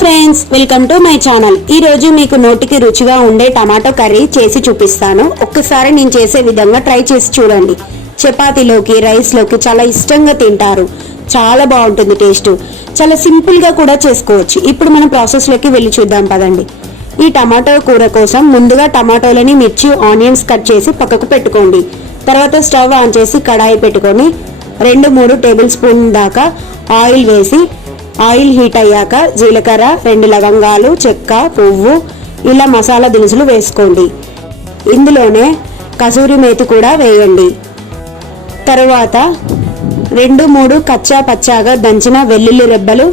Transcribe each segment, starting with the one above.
Friends, welcome to my channel. ఈ రోజు మీకు నోటికి రుచిగా ఉండే టమాటో కర్రీ చేసి చూపిస్తాను. ఒక్కసారి నేను చేసే విధంగా ట్రై చేసి చూడండి. చపాతీలోకి, రైస్లోకి చాలా ఇష్టంగా తింటారు. చాలా బాగుంటుంది టేస్ట్. చాలా సింపుల్గా కూడా చేసుకోవచ్చు. ఇప్పుడు మనం ప్రాసెస్లోకి వెళ్ళి చూద్దాం పదండి. ఈ టమాటో కూర కోసం ముందుగా టమాటోలని, మిర్చి, ఆనియన్స్ కట్ చేసి పక్కకు పెట్టుకోండి. తర్వాత స్టవ్ ఆన్ చేసి కడాయి పెట్టుకొని 2-3 టేబుల్ స్పూన్ దాకా ఆయిల్ వేసి, ఆయిల్ హీట్ అయ్యాక జీలకర్ర, 2 లవంగాలు, చెక్క, పువ్వు ఇలా మసాలా దినుసులు వేసుకోండి. ఇందులోనే కసూరి మేతి కూడా వేయండి. తరువాత 2-3 కచ్చా పచ్చాగా దంచిన వెల్లుల్లి రెబ్బలు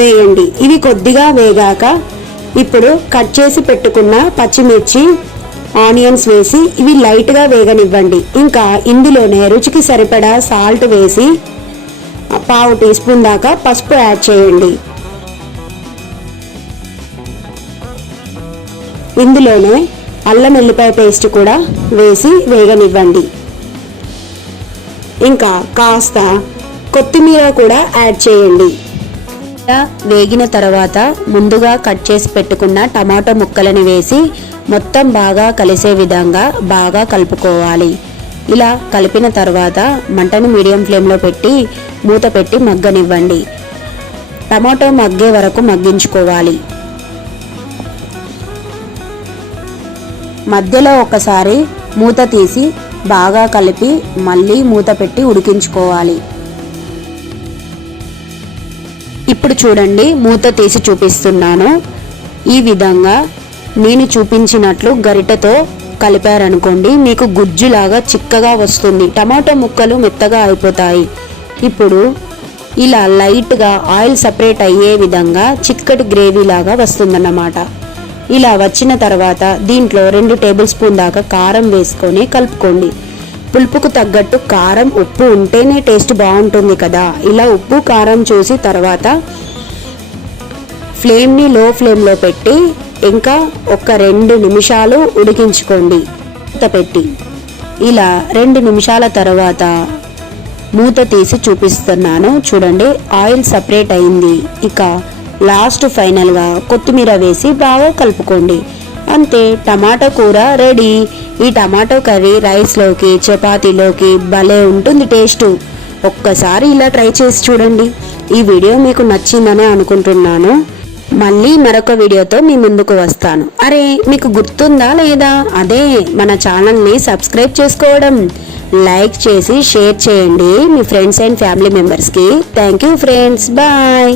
వేయండి. ఇవి కొద్దిగా వేగాక ఇప్పుడు కట్ చేసి పెట్టుకున్న పచ్చిమిర్చి, ఆనియన్స్ వేసి ఇవి లైట్గా వేగనివ్వండి. ఇంకా ఇందులోనే రుచికి సరిపడా సాల్ట్ వేసి 1/2 టీ స్పూన్ దాకా పసుపు యాడ్ చేయండి. ఇందులోనే అల్లం వెల్లిపాయ పేస్ట్ కూడా వేసి వేగనివ్వండి. ఇంకా కాస్త కొత్తిమీర కూడా యాడ్ చేయండి. వేగిన తర్వాత ముందుగా కట్ చేసి పెట్టుకున్న టమాటో ముక్కలను వేసి మొత్తం బాగా కలిసే విధంగా బాగా కలుపుకోవాలి. ఇలా కలిపిన తర్వాత మంటను మీడియం ఫ్లేమ్లో పెట్టి మూత పెట్టి మగ్గనివ్వండి. టమాటో మగ్గే వరకు మగ్గించుకోవాలి. మధ్యలో ఒకసారి మూత తీసి బాగా కలిపి మళ్ళీ మూత పెట్టి ఉడికించుకోవాలి. ఇప్పుడు చూడండి, మూత తీసి చూపిస్తున్నాను. ఈ విధంగా నేను చూపించినట్లు గరిటెతో కలిపారనుకోండి, మీకు గుజ్జులాగా చిక్కగా వస్తుంది. టమాటో ముక్కలు మెత్తగా అయిపోతాయి. ఇప్పుడు ఇలా లైట్గా ఆయిల్ సపరేట్ అయ్యే విధంగా చిక్కటి గ్రేవీ లాగా వస్తుందన్నమాట. ఇలా వచ్చిన తర్వాత దీంట్లో 2 టేబుల్ స్పూన్ దాకా కారం వేసుకొని కలుపుకోండి. పులుపుకు తగ్గట్టు కారం, ఉప్పు ఉంటేనే టేస్ట్ బాగుంటుంది కదా. ఇలా ఉప్పు కారం చూసి తర్వాత ఫ్లేమ్ని లో ఫ్లేమ్లో పెట్టి ఇంకా ఒక 2 నిమిషాలు ఉడికించుకోండి మూత పెట్టి. ఇలా 2 నిమిషాల తర్వాత మూత తీసి చూపిస్తున్నాను. చూడండి, ఆయిల్ సపరేట్ అయింది. ఇక లాస్ట్ ఫైనల్గా కొత్తిమీర వేసి బాగా కలుపుకోండి. అంతే, టమాటో కూర రెడీ. ఈ టమాటో కర్రీ రైస్లోకి, చపాతీలోకి భలే ఉంటుంది టేస్ట్. ఒక్కసారి ఇలా ట్రై చేసి చూడండి. ఈ వీడియో మీకు నచ్చిందని అనుకుంటున్నాను. మళ్ళీ మరొక వీడియోతో మీ ముందుకు వస్తాను. అరే, మీకు గుర్తుందా లేదా? అదే మన ఛానల్ని సబ్స్క్రైబ్ చేసుకోవడం. లైక్ చేసి షేర్ చేయండి మీ ఫ్రెండ్స్ అండ్ ఫ్యామిలీ మెంబర్స్కి. Thank you friends, bye.